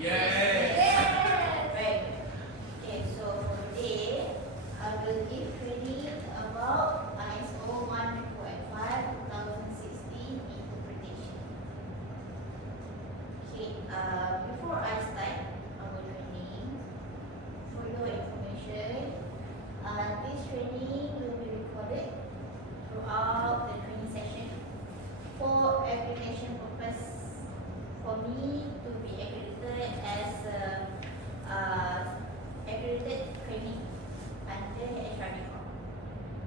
Yes. Right. Okay, so for today, I will give training about ISO 13485 2016 interpretation. Okay, before I start our training, for your information, this training will be recorded throughout the training session for accreditation purpose, for me to be accredited as accredited training under HRD Corp.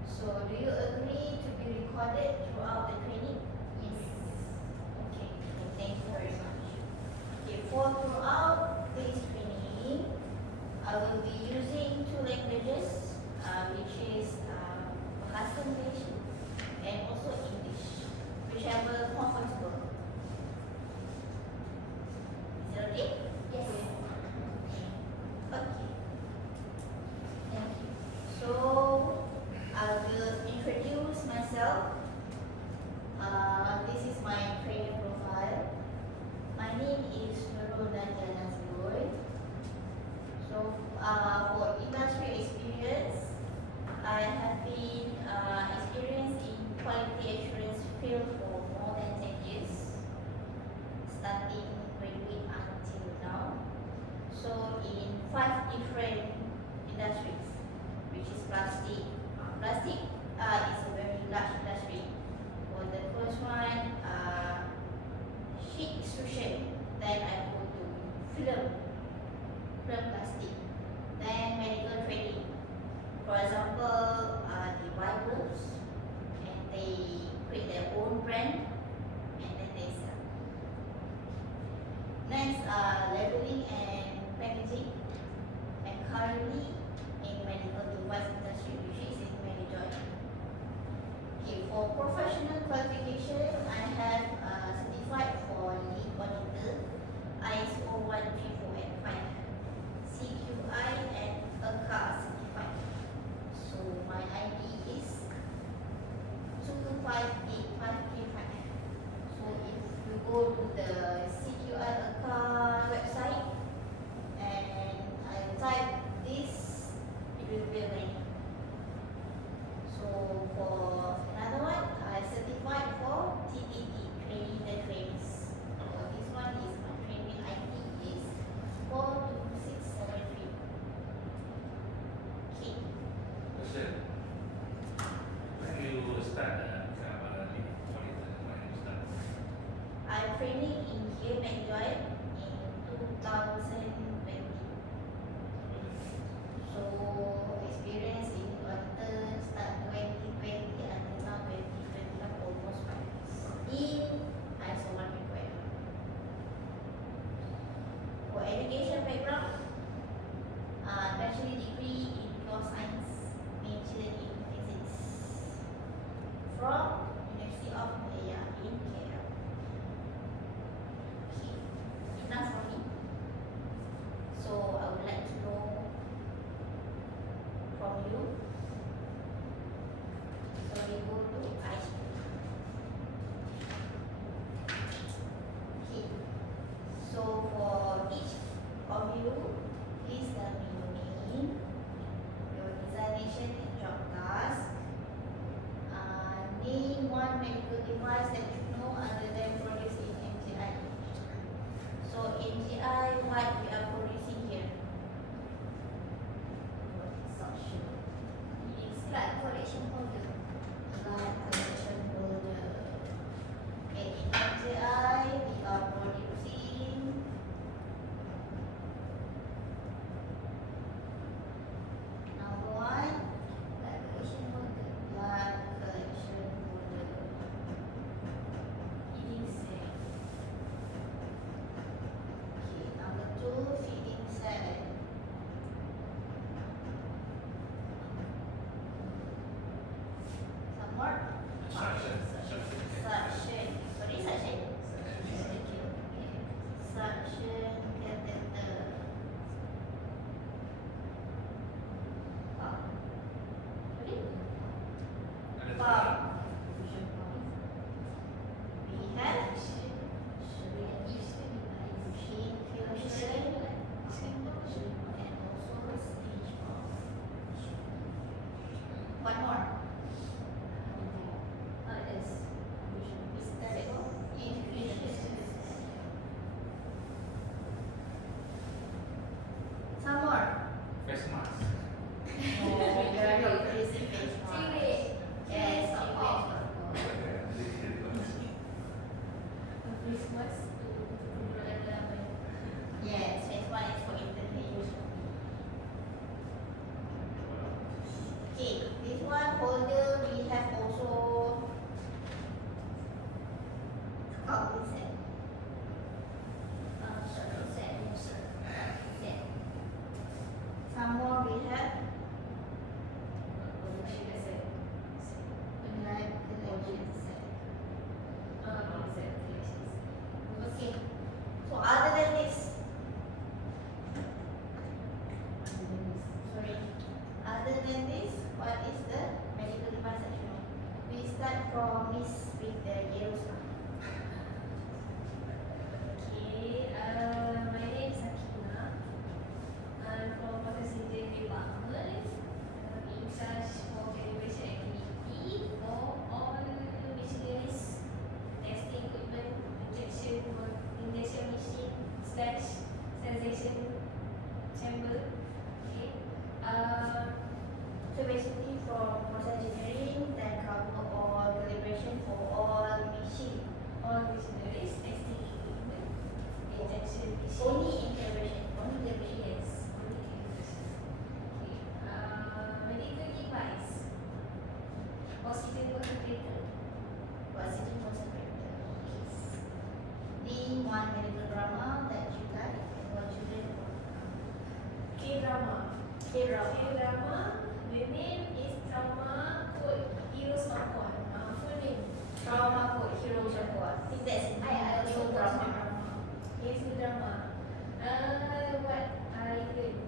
So do you agree to be recorded throughout the training? Yes. Okay, thank you very much. Okay, for throughout this training, I will be using two languages, which is Bahasa Malaysia and also English, whichever comfortable. Is it okay? Yes. Okay. Thank you. So I will introduce myself. This is my trainer profile. My name is Nurul Nadia Nazrul. So for industry experience, I have been experienced in quality assurance field for more than 10 years, starting graduate until now. So in 5 different industries, which is plastic. Plastic is a very large industry. For the first one, sheet extrusion. Then I go to film plastic. Then medical trading. For example, they buy gloves and they create their own brand and then they sell. Next, labeling and packaging. And currently in medical device industry, which is in Medijoy. Okay, for professional qualification, I have certified for lead auditor, ISO 13485, CQI and ACA certified. So my ID is 25855. So if you go to the CQI ACA website and I type this, it will be ready. So for another one, I certified for TTT, training the trains. So this one is my training ID is 42673. Okay. Question. When you start become a lead auditor, when you start? I training in here Medijoy in 2020. So experience in auditor start 2020 until now 2021, almost 5 years. In ISO 13485. For education background, bachelor degree in pure science, major in physics from University of Malaya in KL. Okay, enough for me. So I would like to know from you. So we go to icebreaker. Okay. So for each of you, please tell me your name, your designation and job task, name sterilization chamber. Okay. So basically from process engineering, then cover all calibration for all machine. All machineries, testing equipment, injection machine. Only intervention, only calibration. Yes, only calibration. Okay. Medical device. Oxygen concentrator. Oxygen concentrator. Yes. Name one medical drama that you like and what you did. K-drama. K-drama. K-drama. The name is drama called Heroes of God. Full name. Drama called Heroes of War. I think that's I new also watch the drama. drama. Yes, the drama. What I learned.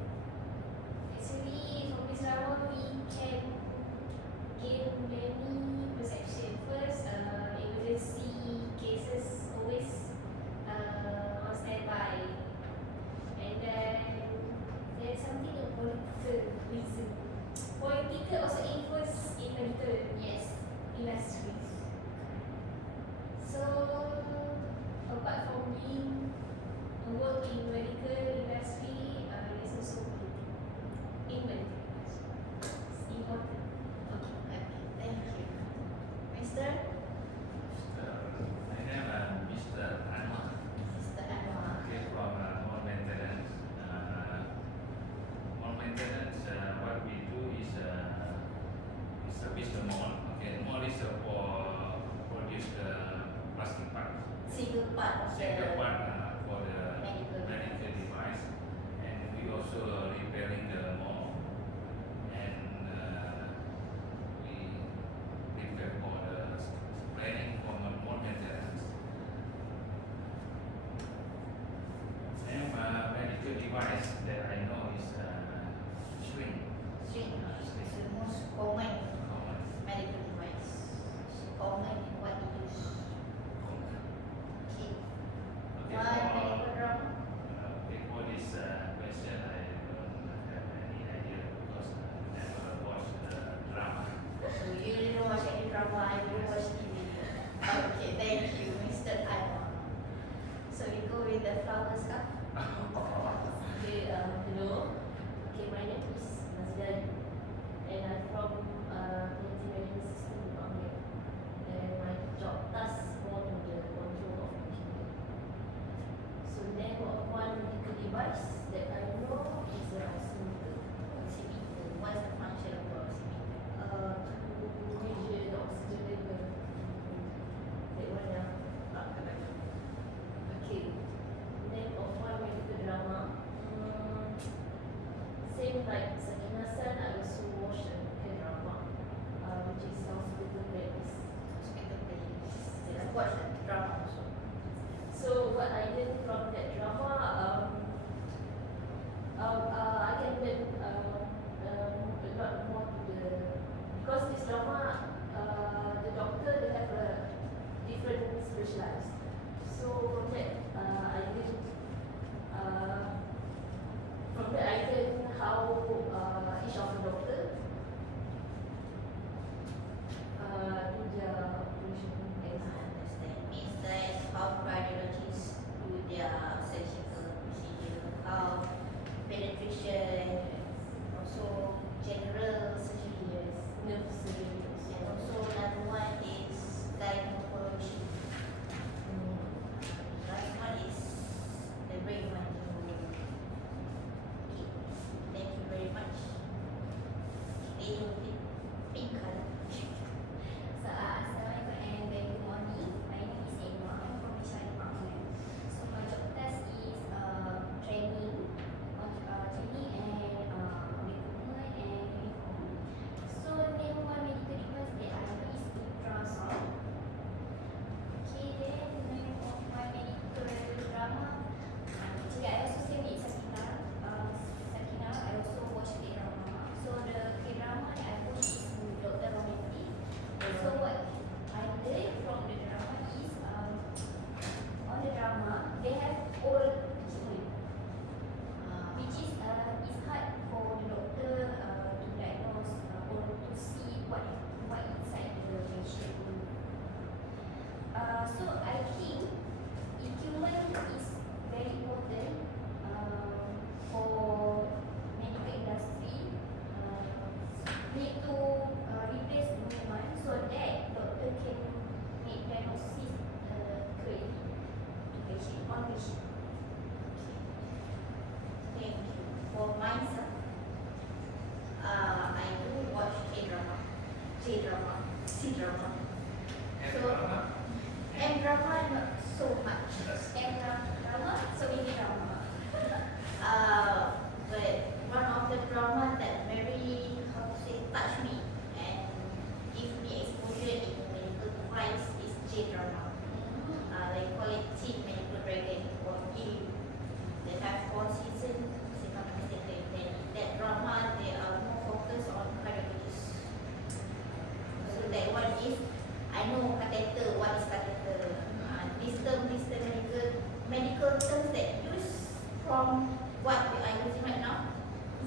Actually, from this drama we can gain many perception. First, emergency cases always on standby, and then there's something a political reason. Political also influence in medical Yes. industries. So apart from being work in medical industry, there's also politics in medical industry. It's important. Okay. Okay, thank you. Mr. My name is Mr. Anwar. Mr. Anwar. Okay, from mall maintenance. Mall maintenance, what we do is service the mall. Okay, mall is for produce the plastic parts. Single part of Single the part for the medical medical device, and we also repairing the mall, and we prepare for the planning for the mall maintenance. And medical device that I know is syringe. Syringe is the most common Common. medical device. Common in what we use. Common. Okay. Okay, One medical drama. okay, for this question, I don't have any idea because I never watched the drama. So you didn't watch any drama, I didn't watch TV. Okay, thank you, Mr. Anwar. So we go with the flowers cup. Okay, hello. Okay, my name is Nazidari, and I'm from Engineering System Department. And my job task more to the control of engineering. So name of one medical device that I know is a oximeter. Oximeter. What's the function of the oximeter? To measure the oxygen level. That one yang tak kadang. Okay. Name of one medical drama. Same like Sakina San, I also watch a medical drama.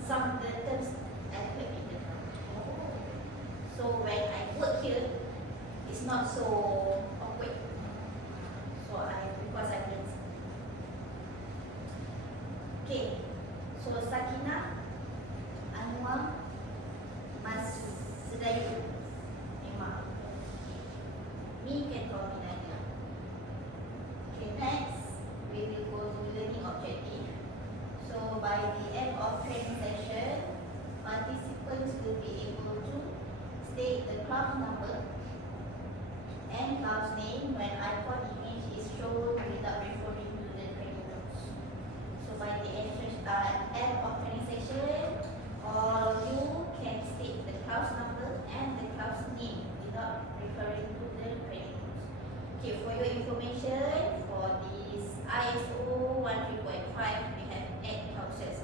some of the terms I heard in the town. So when I work here, it's not so awkward. So because I learned. Okay, so Sakina, Anwar, Mas Sedayu, Emma. Me can call me Nadia. Okay, next we will go to learning objective. So by the end of training session, participants will be able to state the class number and class name when icon image is shown without referring to the training notes. So by the end of training session, all of you can state the class number and the class name without referring to the training notes. Okay, for your information, for this ISO 13485, we have 8 classes.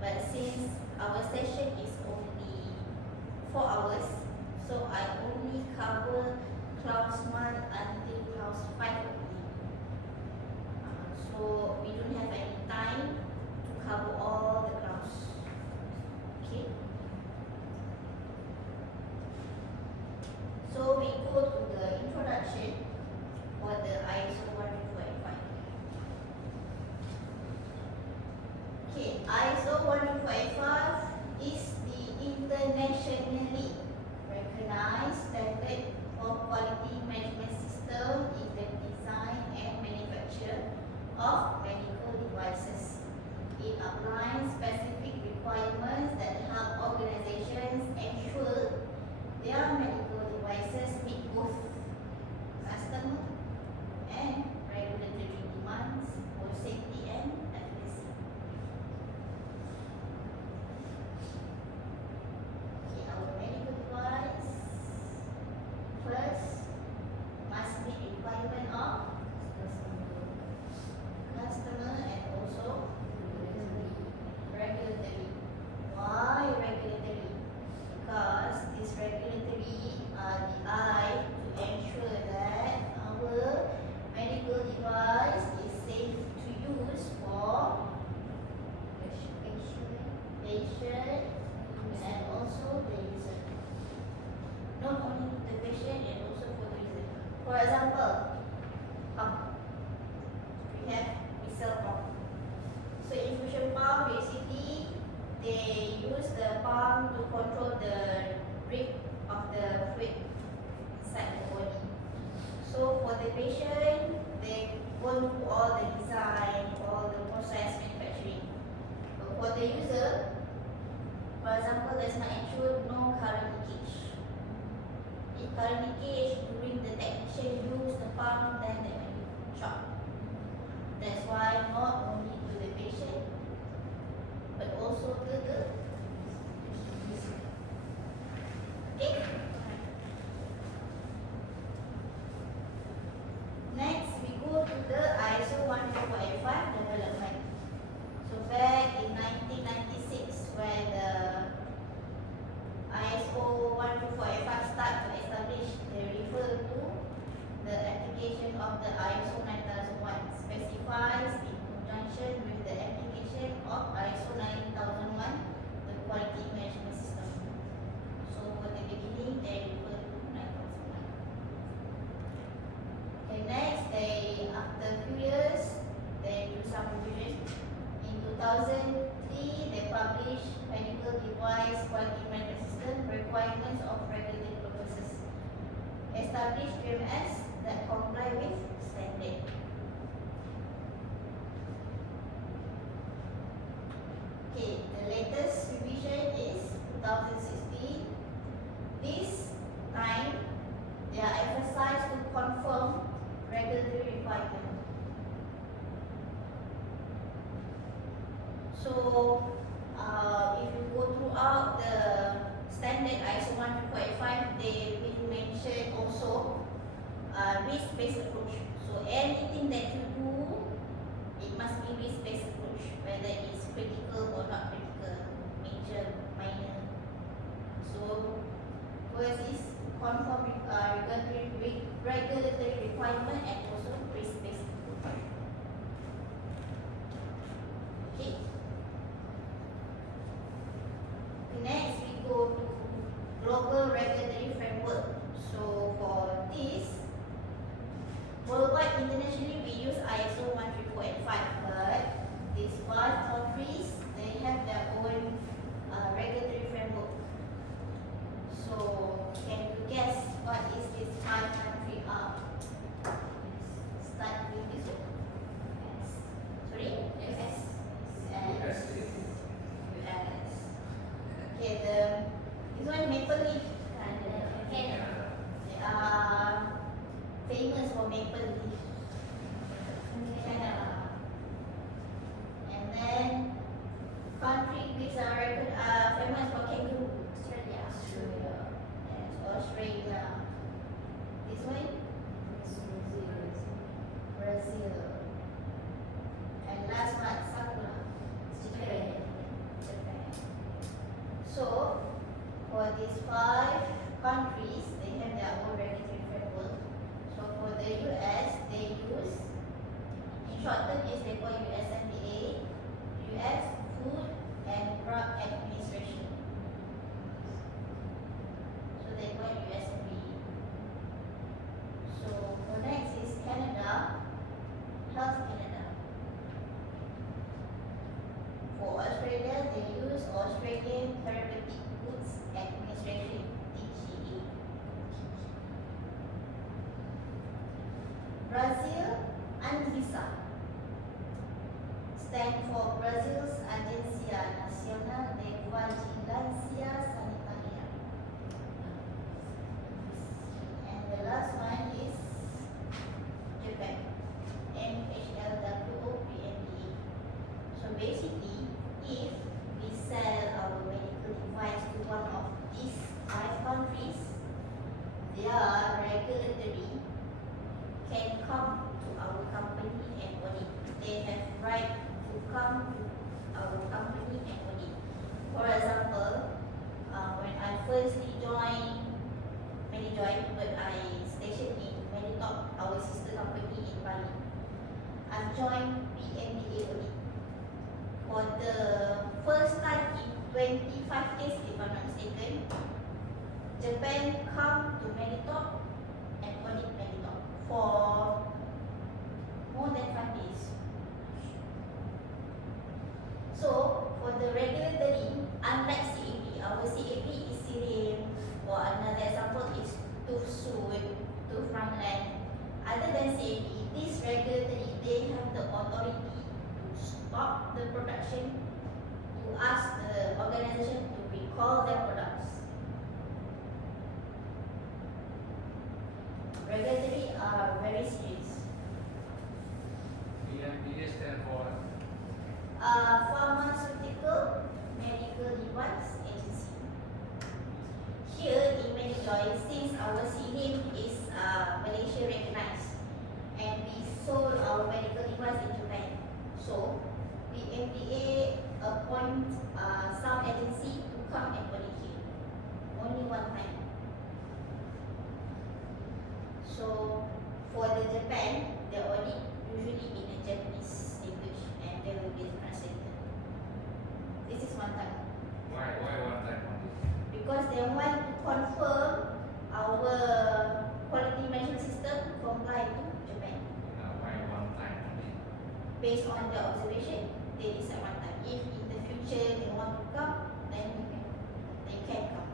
But since our session is only 4 hours, so I only cover class 1 until class 5 only. So we don't have any time to cover all the class. Okay. So we go to the introduction for the ISO 13485. Okay, ISO 13485 is the internationally recognized standard for quality management system in the design and manufacture of medical devices. It outlines specific requirements that help organizations ensure their medical devices meet both customer and regulatory demands for safety and efficacy. Okay, our medical device first must meet requirement of customer and also regulatory. Why regulatory? Because this regulatory are the eye to ensure that our medical device is safe to use for patient and also the user. Not only the patient and also for the user. For example, pump. We sell pump. So infusion pump basically they use the pump to control the rate of the fluid inside the body. So for the patient, they go through all the design, all the process manufacturing. But for the user, for example, let's not ensure no current leakage. If current leakage during the technician use the pump, then they may shock. That's why not only to the patient, but also to the user. Okay. Next, we go to the ISO 13485 development. So back in 1996, when the ISO 13485 start to establish, they refer to the application of the ISO 9001, specifies in conjunction with the application of ISO 9001, the quality management system. So for the beginning, they refer to 9001. Okay, next, after a few years, they do some revision. In 2003, they publish medical device quality management system requirements of regulated purposes. Establish QMS that comply with standard. Okay, the latest revision is 2016. This time, they are emphasized to confirm regulatory requirement. So, if you go throughout the standard ISO 13485, they will mention also risk-based approach. So anything that you do, it must be risk-based approach, whether it's critical or not critical, major, minor. So first is conform regulatory requirement and also risk-based approach. Okay. for Australia, they use Australian Therapeutic Goods Administration (TGA). Brazil, Anvisa, stand for Brazil's Agência Nacional de Vigilância Sanitária. And the last one is Japan, MHLWOPMDA. So basically, if we sell our medical device to one of these 5 countries, their regulatory can come to our company and audit. They have right to come to our company and audit. For example, when I firstly joined MediJoy, but I stationed in Meditop, our sister company in Bali, I joined PMDA audit. For the first time in 25 years, if I'm not mistaken, Japan come to Meditop and audit Meditop for more than 5 days. So, for the regulatory, unlike CAP, our CAP is Syrian, or another example is Tufsud, Tufranland. Other than CAP, this regulatory, they have the authority to stop the production, to ask the organization to recall their products. Regulatory are very strict. PMDA stand for Pharmaceutical Medical Device Agency. Here in MediJoy, since our CNAME is Malaysia recognized, and we sold our medical device in Japan, so PMDA appoint some agency to come and audit here. Only one time. So for the Japan, the audit usually in the Japanese language, and there will be a translator. This is one time. why one time only? Because they want to confirm our quality management system comply to Japan. Why one time only? Based on their observation, they decide one time. If in the future they want to come, then they can come.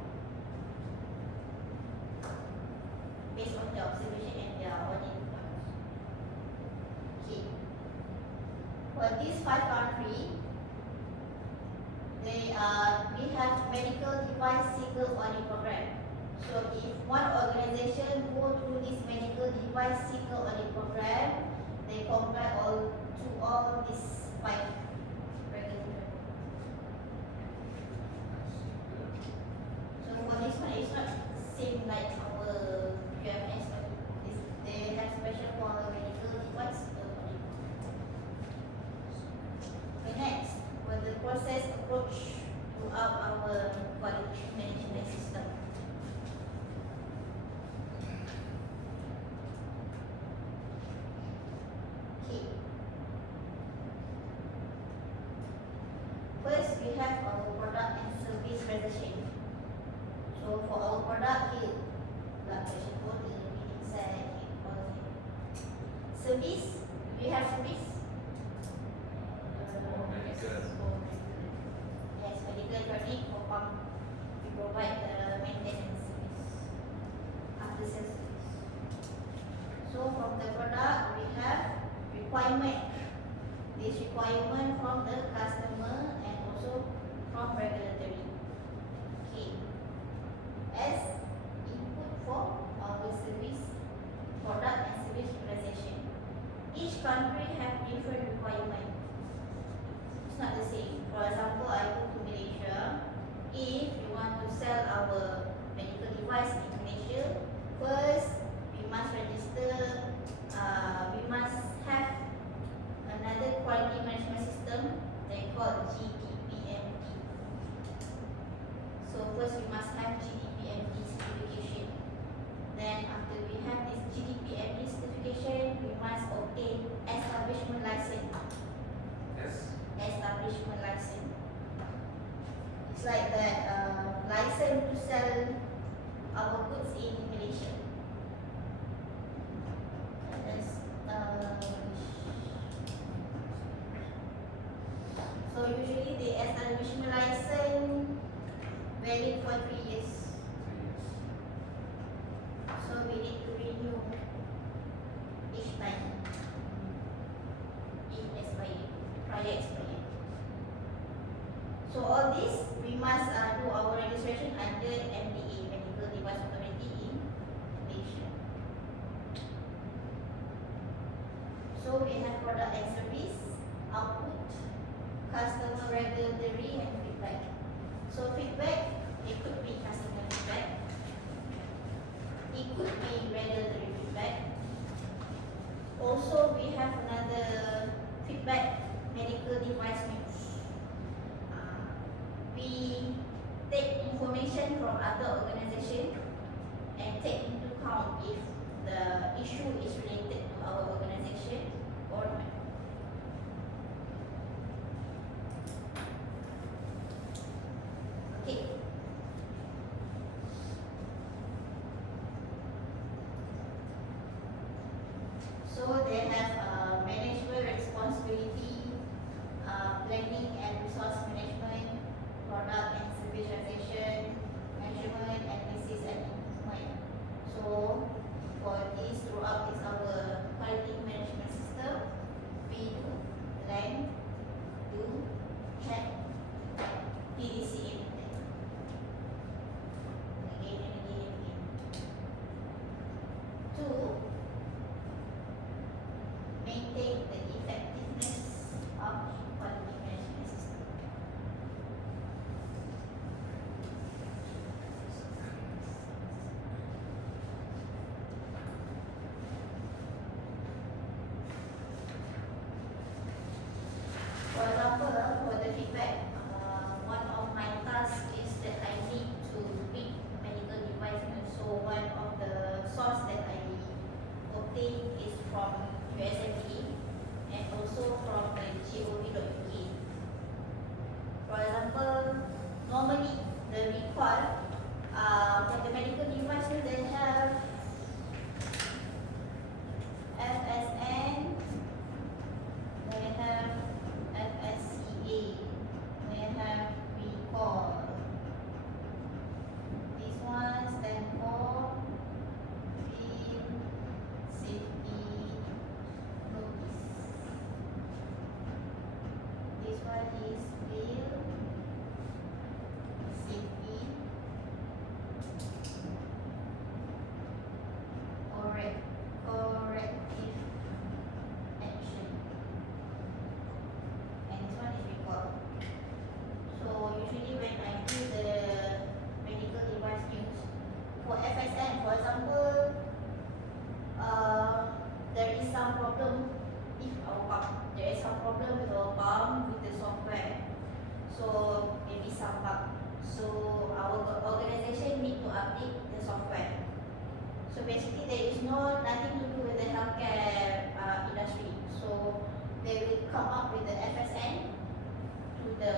Based on their observation and their audit reports. Okay. For these 5 countries, we have medical device single audit program. So if one organization go through this medical device single audit program, they comply to all these 5 regulatory. So for this one, it's not same like our QMS, but they have special for medical device single audit. Okay, next, for the process approach throughout our quality management system. Okay. First, we have our product and service presentation. So for our product here, blood pressure folder, reading set, all of it. Service, we have service. For medical. Yes, medical clinic for pump. We provide the maintenance service, after sales service. So from the product, we have requirement. This requirement from the customer and also from regulatory. Okay. As input for our service, product and service presentation. Each country have different requirement. It's not the same. For example, I go to Malaysia. If you want to sell our medical device in Malaysia, first we must register. We must have another quality management system they call GDPMD. So first we must have GDPMD certification. Then after we have this GDPMD certification, we must obtain establishment license. Yes. Establishment license. It's like that license to sell our goods in Malaysia. And that's, so usually the establishment license valid for 3 years. 3 years. So we need to renew each time in expiry, prior expiry. So all this we must do our registration under MDA, Medical Device Authority in Malaysia. So we have product and service, output, customer regulatory and feedback. So feedback, it could be customer feedback, it could be regulatory feedback. Also we have another feedback, medical device use. We take information from other organization and take into account if the issue is related to our organization or not. Okay. So they have management responsibility, planning and resource management, product and service realization, measurement, analysis and improvement. So for this throughout is our quality management system. We do plan, do, check, PDC implement. Again and again and again. Two, maintain the effectiveness of quality management system. For example, for the feedback, one of my tasks is that I need to read medical device news. So one of the source that I obtain is from USMLE and also from the gov.uk. For example, normally the recall for the medical device news, they have FSN, they have FSCA, they have recall. This one stand for Field Safety Notice. This one is Field Safety corrective action. And this one is recall. So usually when I do the medical device news, for FSN, for example, there is some problem if our pump, there is some problem with our pump with the software. So maybe some bug. So our organization need to update the software. So basically there is nothing to do with the healthcare industry. So they will come up with the FSN to the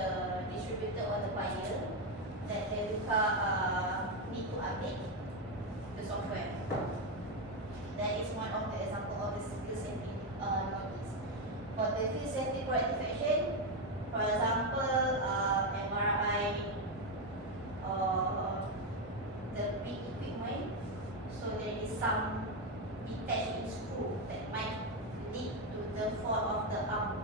distributor or the buyer that they will need to update the software. That is one of the example of the field safety notice. For the field safety corrective action, for example, MRI or the big equipment, so there is some detached screw that might lead to the fall of the arm.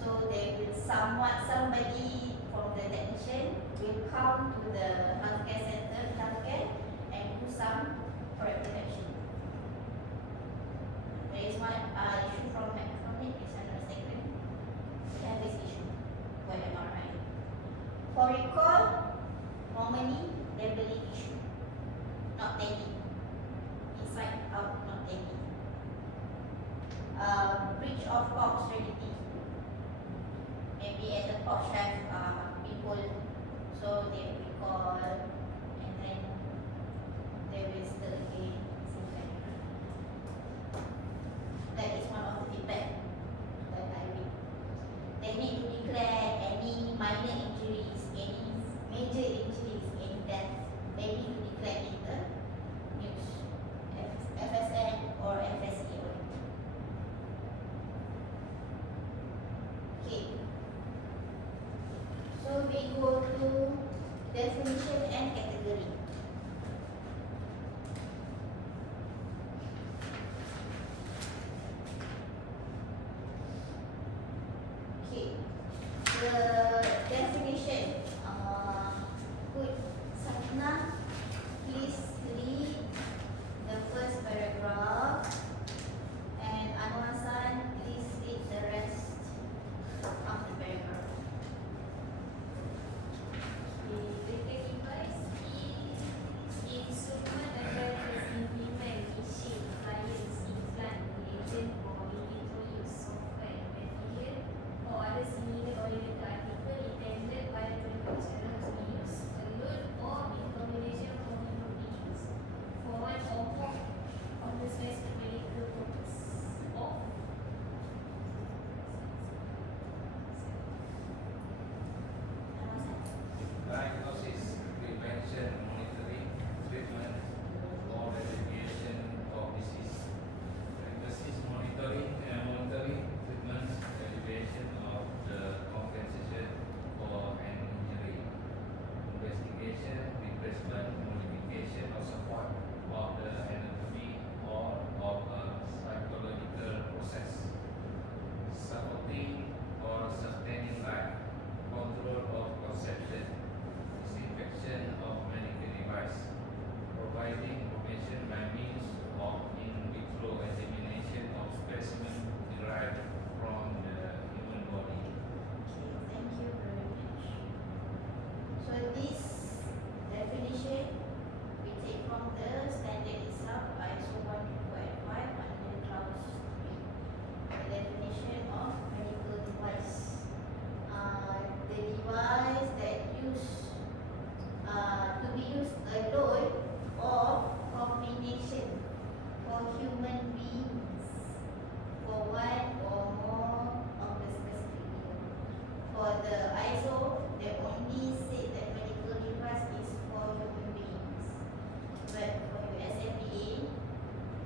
So they will somebody from the technician will come to the healthcare center, healthcare, and do some corrective action. There is one issue from Medtronic, if I'm not mistaken. We have this issue for MRI. For recall, normally labeling issue, not tagging. Inside out, not tagging. Breach of box rigidity. Maybe at the box have people, so they recall and then they will still again. That is one of the feedback that I read. They need to declare any minor injuries, any major injuries, any death. They need to declare in the news, FSN or FSCO. Okay. 2. we go to definition and category. Okay, the definition. Could Sakina please read the first paragraph, and Anwar San please read the rest of the paragraph. Medical device is instrument that is implement machine, appliance, implant, reagent for in vitro use, software, material, or other similar oriented article intended by the manufacturer to be used alone or in combination for human beings for one or more of the specific medical purpose of Anwar San. Diagnosis, prevention, monitoring, treatment, or remediation of disease. Diagnosis, monitoring, treatment, evaluation of the compensation for an injury. Investigation, replacement, modification, or support of the anatomy or of a psychological process. Supporting or sustaining life, control of conception, disinfection of medical device, providing information by means of in vitro examination of specimen derived from the human body. Okay, thank you very much. So this definition we take from the standard itself, ISO 12485 under clause 3. The definition of medical device. The device that to be used alone or combination for human beings for one or more of the specific need. For the ISO, they only say that medical device is for human beings. But for USFDA,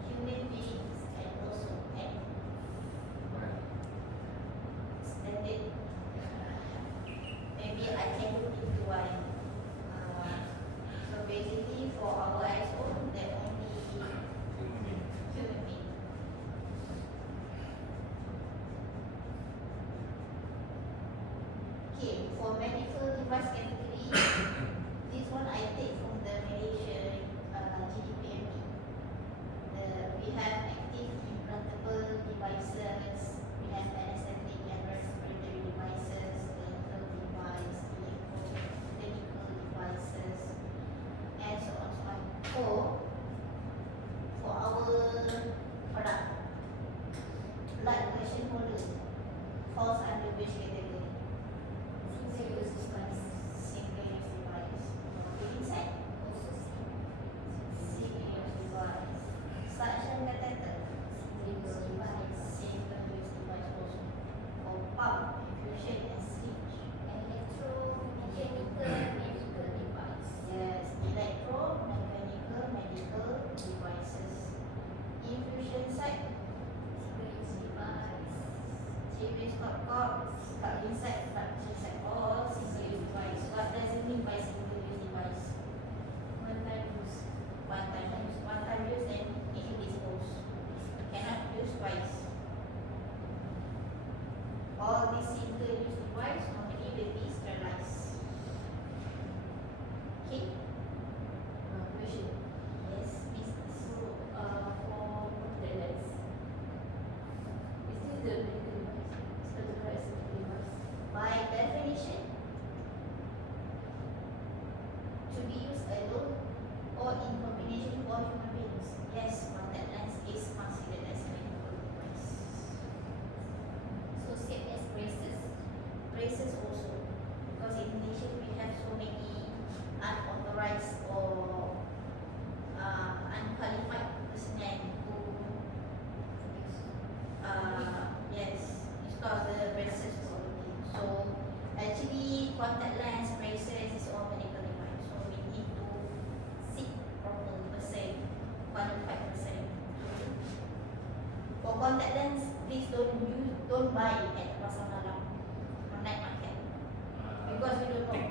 human beings and also animals. Standard. Maybe I can look into one. So basically for our ISO, they only Human being. human being. Okay, for medical device category, this one I take from the Malaysian GDPME. We have active implantable devices, we have anesthetic and respiratory devices, dental device, clinical devices, and so on so on. For our product, blood collection holder falls under which category? single use device. Single use device. Inside? Also Single use device. Suction catheter? single use device. Single use device also. For pump, infusion and syringe. Electromechanical medical device. Yes, electromechanical medical devices. Infusion site, Single use device. TV stopcock, stuck inside, suction site. All single use device. What does it mean by single use device? One time use. One time use and need to dispose. Cannot use twice. All these single use device normally will be sterilized. Okay. Question. Yes, business. So, for contact lens, is this the medical device? Is categorized as medical device? By definition, to be used alone or in combination for human beings. Yes, contact lens is considered as medical device. So same as braces. Braces also, because in Malaysia we have so many unauthorized or unqualified personnel who yes, install the braces already. So actually contact lens, braces is all medical device. So we need to seek proper person, qualified person. For contact lens, please don't buy at pasar malam or night market because we don't know.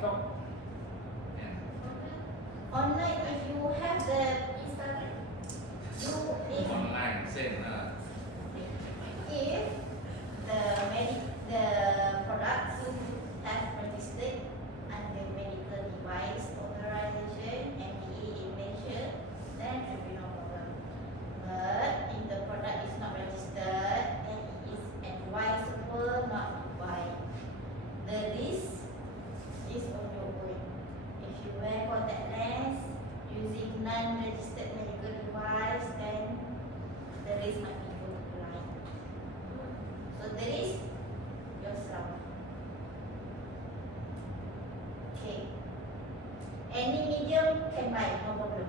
Anyone can buy, no problem.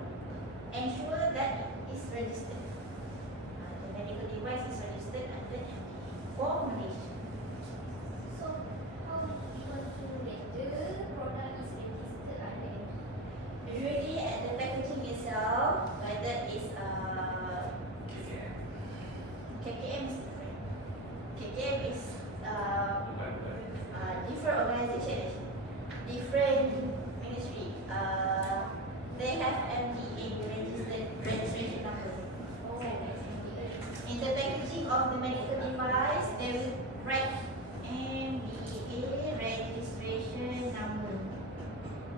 Ensure that it is registered. The medical device is registered under MDA for Malaysia. So how do we want to make the product is registered under MDA? Usually at the packaging itself, whether it's KKM. KKM is different. KKM is Bukan, bukan. different organization, different ministry. They have MDA registered registration number. Oh, that's MDA. In the packaging of the medical device, they will write MDA registration number.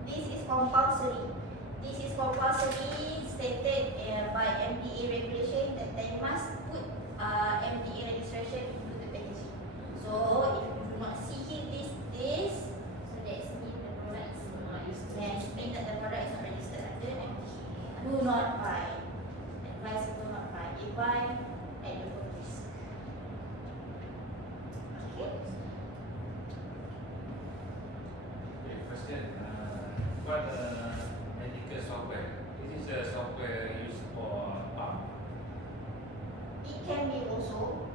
This is compulsory. This is compulsory stated by MDA regulation that they must put MDA registration into the packaging. So if you do not see this, So that's mean the product is not registered. then it means that the product is not registered under MDA. Do not buy. Advise do not buy. If buy, at your own risk. Okay. Okay, question. What medical software? This is a software used for pump. It can be also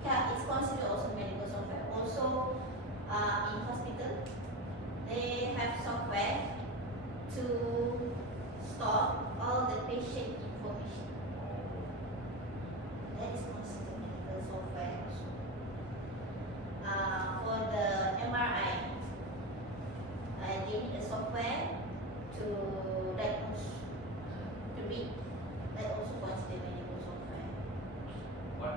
it's considered also medical software. Also, in hospital, they have software to store all the patient information. That is considered medical software also. For the MRI, they need a software to diagnose, to read. That also considered medical software. What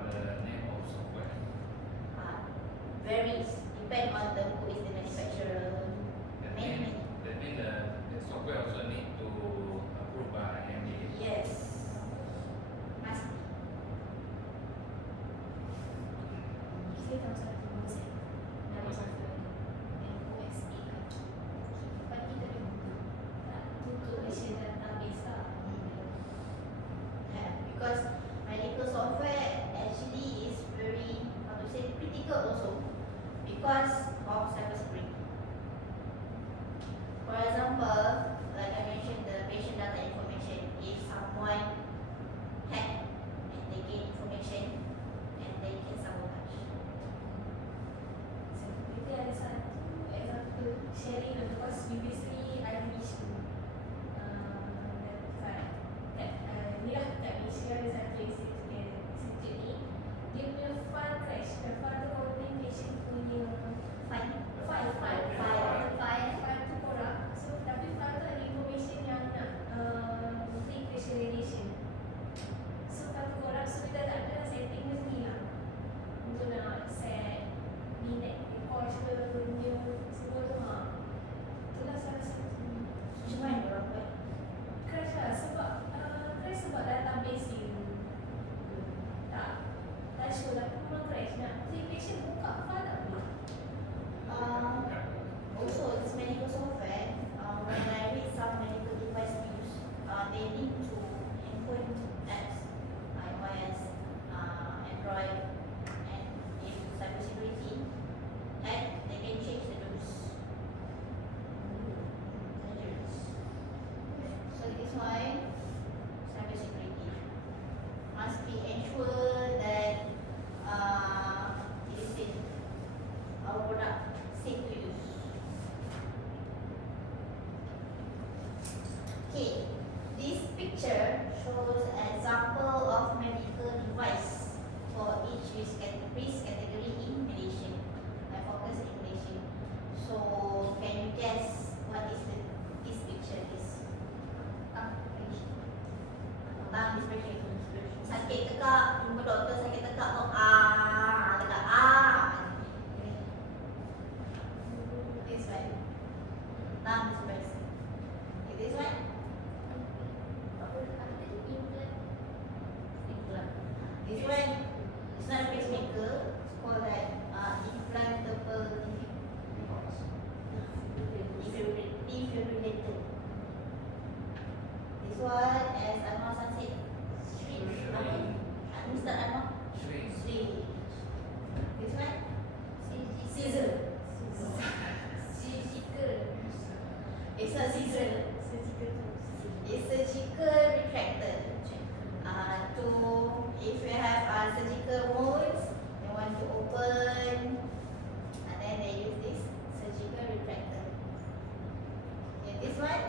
This one?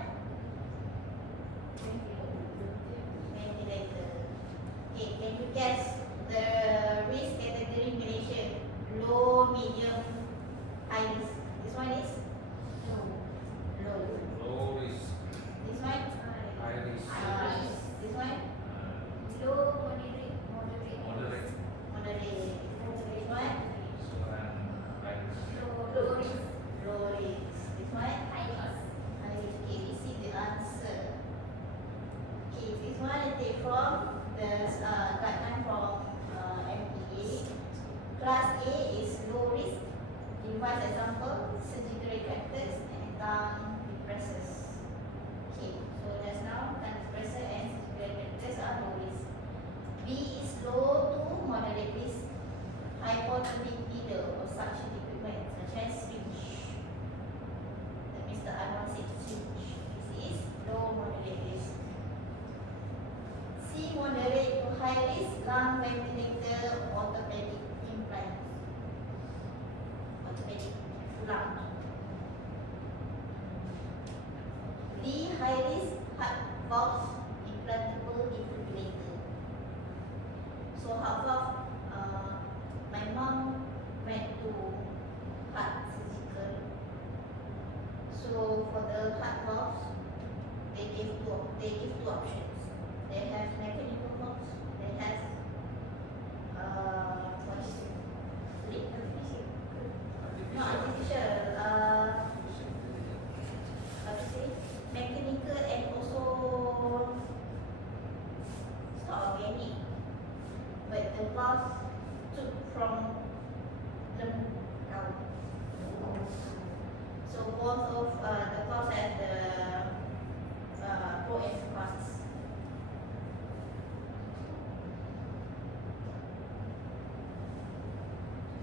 Ventilator. Okay, can you guess the risk category Malaysia? Low, medium, high risk. This one is low. Low risk, This one? high risk, This one? Low, moderate, moderate. moderate. Moderate. This one? So high risk. Low risk. Low risk. This one? High risk. High risk. Okay, we see the answer. Okay, this one I take from the guideline from MPA. Class A is low risk. Device example, surgical retractors and tongue depressors. Okay, so just now tongue depressor and surgical retractors are low risk. B is low to moderate risk. Hypotomic needle or suction equipment such as syringe. That means the Anwar said syringe. This is low moderate risk. C moderate to high risk lung ventilator orthopedic implant. Orthopedic lung. D high risk heart valve implantable defibrillator. So heart valve, my mom went to heart surgical. So for the heart valves, they give two options. They have mechanical valves. They have what is it? Sleep artificial. No artificial. How to say? Mechanical and also it's not organic. But the valve took from lembu cow. So both of the valves have the pro and cons.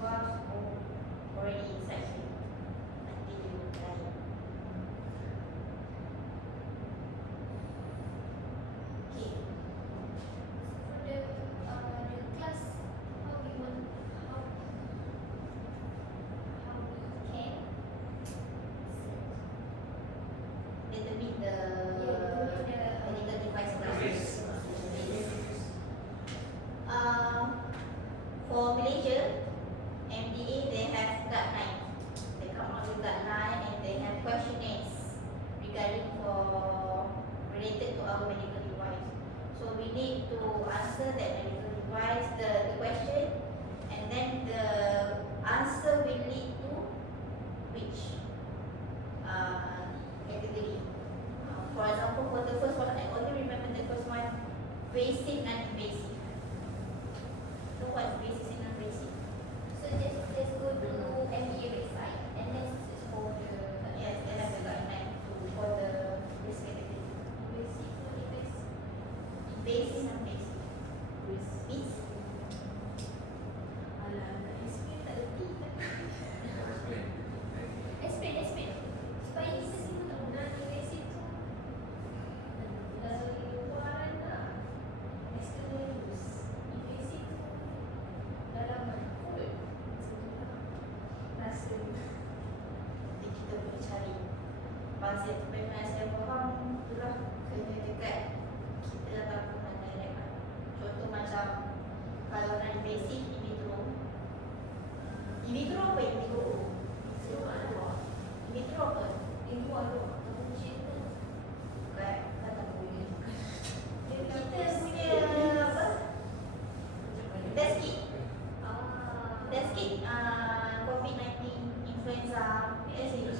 Valves already inside you until you die. Okay. For the class, how we want, how we can Determine the determine the medical device Risk. risk. For Malaysia, MDA they have guideline. They come out with guideline and they have questionnaires regarding for related to our medical device. So we need to answer that medical device, the question, and then the answer will lead to which category. For example, for the first one, I only remember the first one, basic non-invasive. So what's basic and non-invasive? So just go to MBA website and then search for the Yes, they have the guideline for the risk category. basic for the basic. Basic and non-basic. Means Alah, nak explain tak reti kan? Explain. Explain. Supaya kita semua tahu non-invasive tu luaran lah. Externalus. Invasive tu dalaman. Full. Macam tu lah. Rasa. nanti kita boleh cari. Pasal pernah saya faham itulah kena dekat kita ataupun mana direct. Contoh macam kalau non-basic in vitro. In vitro apa in vitro? In vitro apa? Di luar tu. Tahu macam tu. Bukan, tak tahu. Dia Kita punya apa? Test kit. Test kit COVID-19 influenza PSA itu.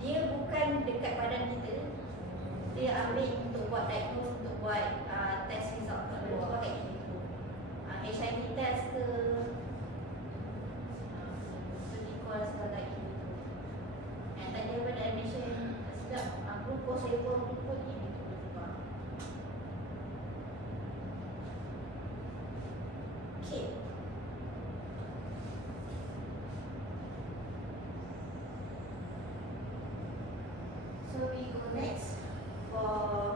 Dia bukan dekat badan kita. Dia ambil untuk buat diagnose, untuk buat test result kat luar pakai itu. HIV test ke surgical sebagainya itu. Yang tadi apa dah mention sedap glucose level pun ini tu juga. Okay. So we go next for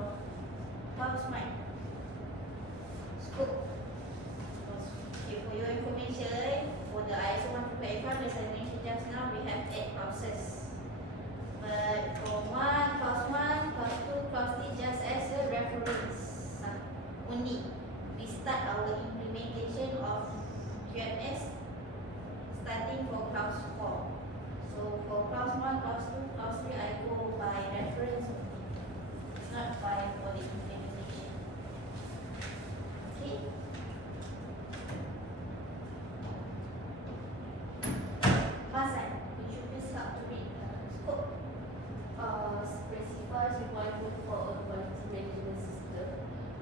clause 4. So for clause 1, clause 2, clause 3, I go by reference only. It's not by for the implementation. Okay. Mazan, would you please help to read scope? Specifies requirement for a quality management system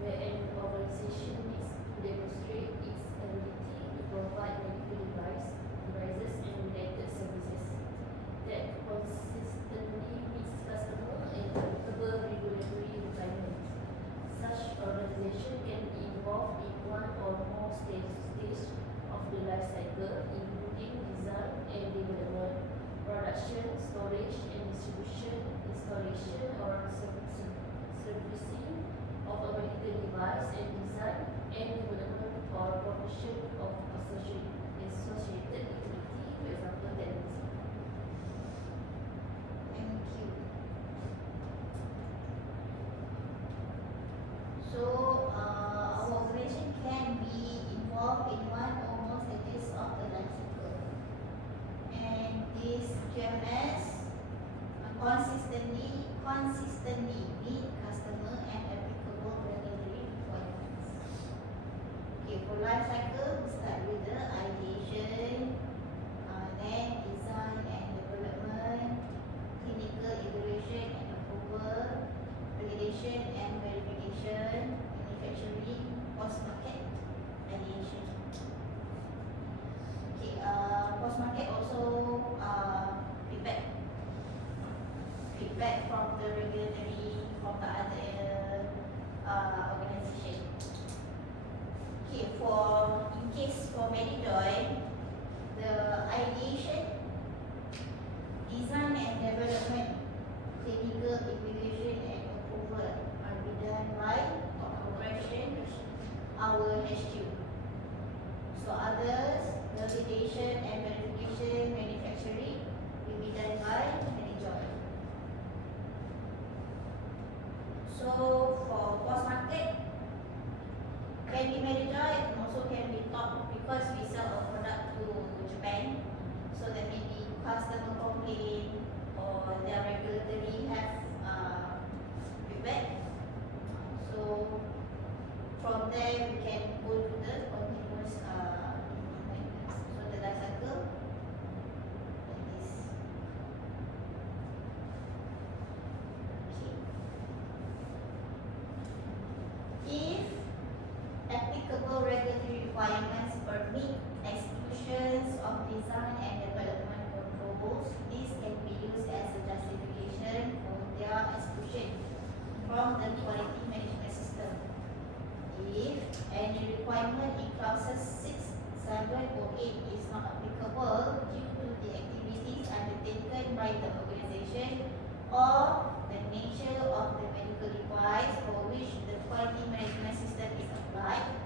where an organization needs to demonstrate its ability to provide medical devices and related services that consistently meets customer and applicable regulatory requirements. Such organization can be involved in one or more stages of the life cycle, including design and development, production, storage and distribution, installation or servicing of a medical device, and design and development or promotion of associated activity, for example, telemedicine. Thank you. So, our organization can be involved in one or more stages of the life cycle. And this QMS consistently meet customer and applicable regulatory requirements. Okay, for life cycle, we start with the ideation, then design and development, clinical evaluation and approval, validation and verification, manufacturing, post-market, ideation. Okay, post-market also feedback from the regulatory, from the other organization. Okay, in case for MediJoy, the ideation, design and development, clinical evaluation and approval are be done by operation, our HQ. So others, validation and verification, manufacturing will be done by MediJoy. So for post-market, can be MediJoy and also can be top because we sell a product to Japan. So there may be customer complaint or their regulatory have feedback. So from there we can go to the continuous improvement. So the life cycle like this. Okay. If applicable regulatory requirements permit exclusions of design and development controls, this can be used as a justification for their exclusion from the quality management system. If any requirement in clauses 6, 7 or 8 is not applicable due to the activities undertaken by the organization or the nature of the medical device for which the quality management system is applied,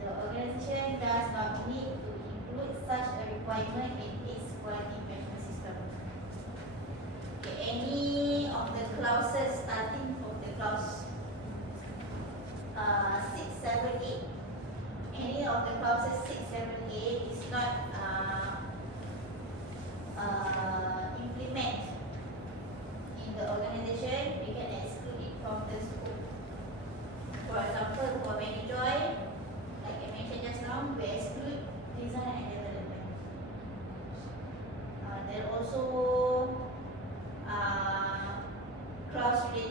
the organization does not need to include such a requirement in its quality management system. Okay, any of the clauses starting from the clause 6, 7, 8, any of the clauses 6, 7, 8 is not implement in the organization, we can exclude it from the scope. For example, for MediJoy, like I mentioned just now, we exclude design and development. There are also clause related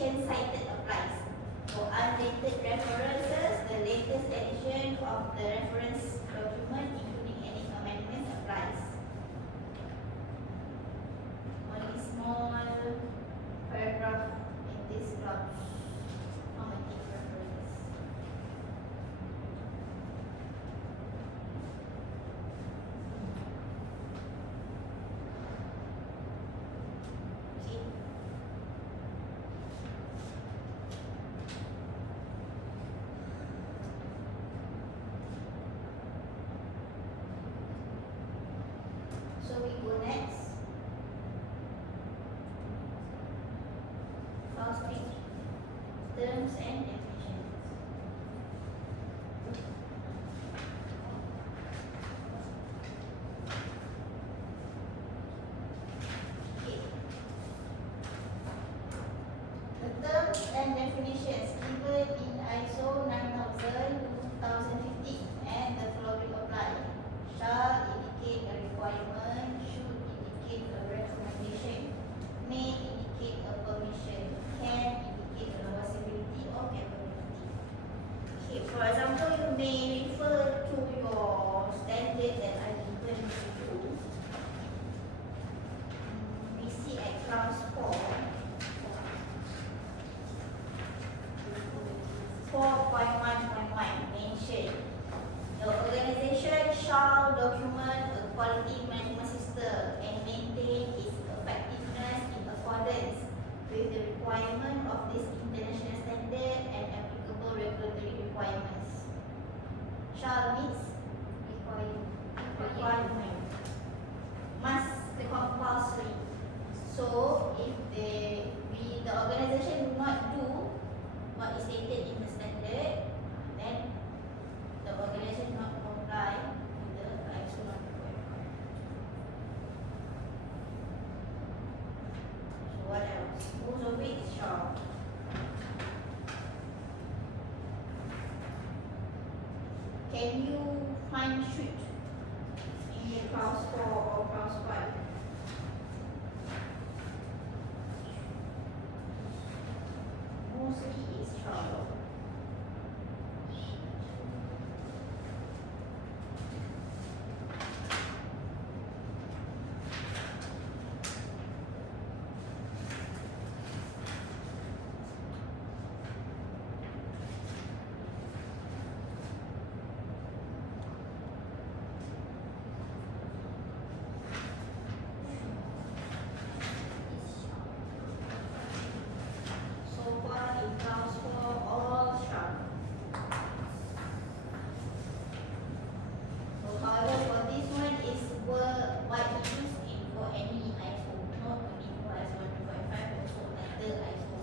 definition cited applies. For undated references, the latest edition of the reference document, including any amendments, applies. Only small paragraph in this clause, normative reference. Okay. So we go next. Clause 3. Terms and definitions. Okay. The terms and definitions given in ISO 9000:2015 and the following apply. Shall indicate a requirement, should indicate a recommendation, may indicate a permission, can indicate a possibility or capability. Okay, for example, you may refer to your standard that I given to you. We see at clause 4. 4.1.1 mention the organization shall document a quality management system and maintain its effectiveness in accordance with the requirement of this international standard and applicable regulatory requirements. Shall means requirement. Must compulsory. So if the organization do not do what is stated in the standard, then the organization not comply with the ISO 125. So what else? Most of it is shall. Can you find should in the clause 4 or clause 5? Mostly is shall. So far in clause 4 all shall. So however for this one is widely used in for any ISO, not only for ISO 125, also other ISO.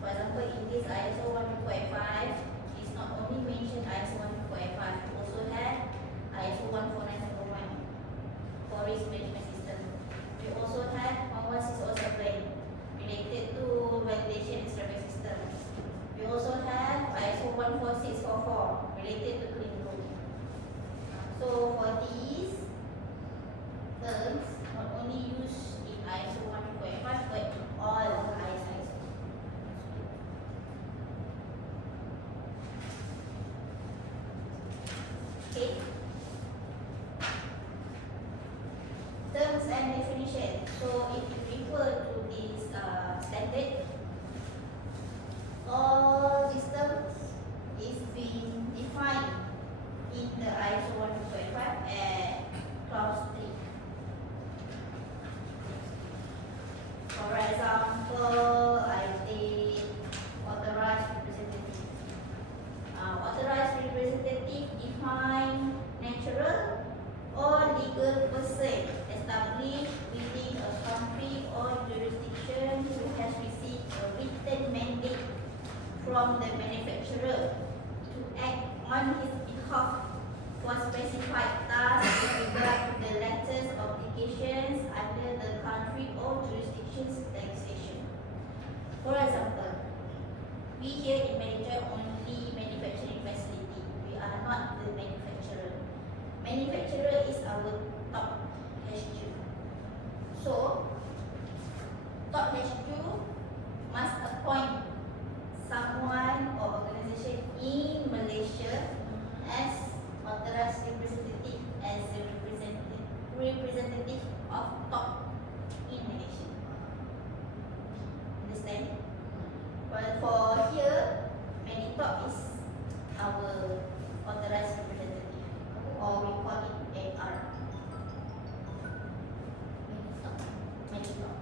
For example, in this ISO 125, it's not only mentioned ISO 125, it also had ISO 14971 for risk management system. We also had 11607 related to validation and survey system. We also have ISO 14644 related to clean room. So for these terms, not only used in ISO 125 but in all ISO. Okay. Terms and definition. So if you refer to this standard, all these terms is being defined in the ISO 125 and clause 3. For example, I take authorized representative. Authorized representative define natural or legal person established within a country or jurisdiction who has received a written mandate from the manufacturer to act on his behalf for specified tasks with regard to the latest obligations under the country or jurisdiction's legislation. For example, we here in Malaysia only manufacturing facility. We are not the manufacturer. Manufacturer is our top HQ. So, top HQ must For here, Manitop is our authorized representative, or we call it AR. Manitop.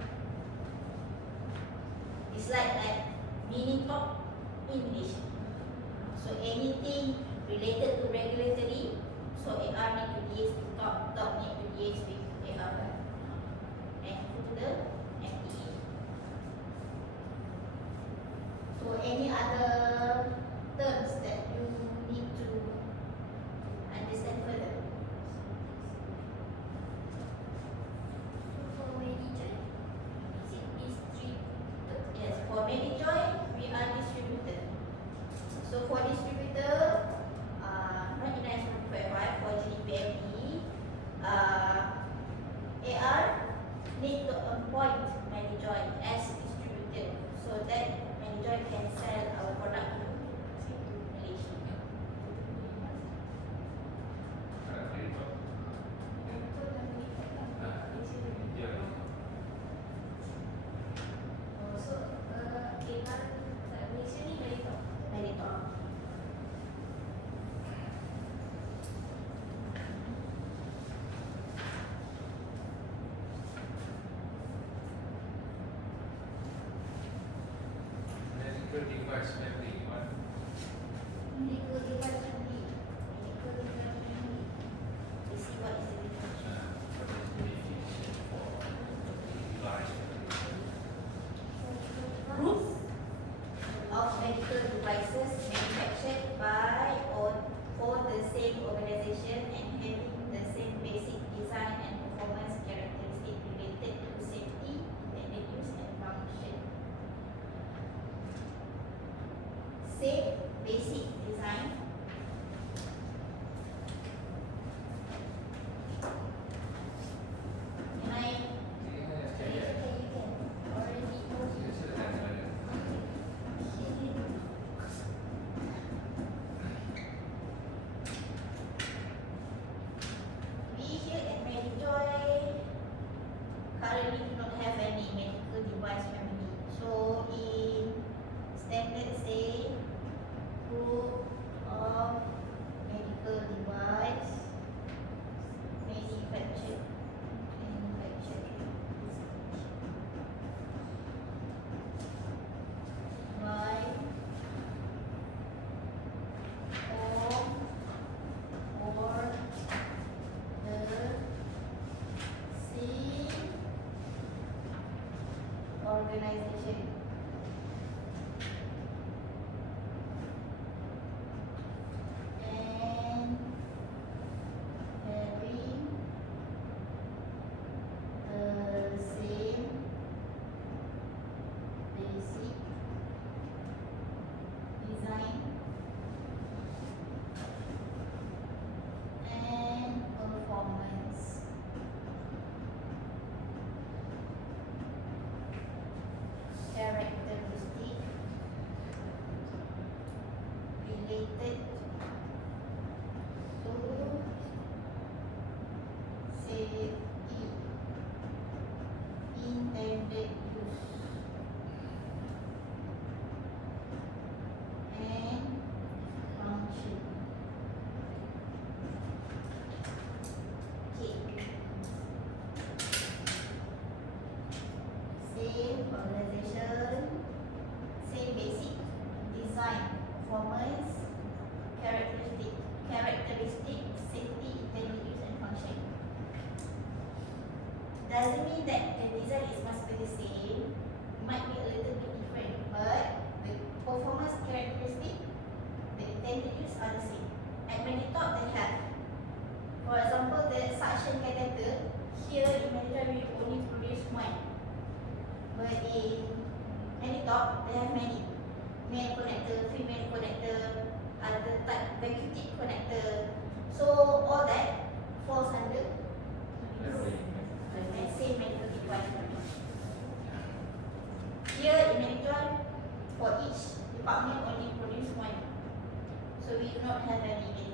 It's like mini top in Malaysia. So anything related to regulatory, so AR need to liaise with top, top need to liaise with AR, and to the MTA. So any other terms that you need to understand further? For manager, is it distributed? Yes, for Medijoy, we are distributor. So for distributor, not in as required for GDPME, AR need to appoint Medijoy as distributor so that Medijoy can sell our product to Malaysia. Oh, so AR kat Malaysia ni dari top. Meditor. Medical device family, what? Medical device only. Medical device only. You see what is the difference? What is the definition for device? Group of medical devices manufactured by or for the same organization and having the same basic design and performance characteristic related to safety, intended use and function. Safe basic design. Can I? You can already know. We here at Medijoy currently do not have any medical device family. So in standard say group of medical device manufactured by or the same organization. And having the same basic design and performance. Characteristic related to safety, intended use and function. Okay. Same organization, same basic design, performance, characteristic, safety, intended use and function. Doesn't mean that the design is must be the same, might be a little bit different, but the performance characteristic, the intended use are the same. At Manitop they have, for example, the suction catheter, here in Manitop we only produce one. But in Manitop, they have many. Male connector, female connector, other type, vacuum tube connector. So all that falls under the same medical device. Here in Manitop, for each department only produce one. So we do not have any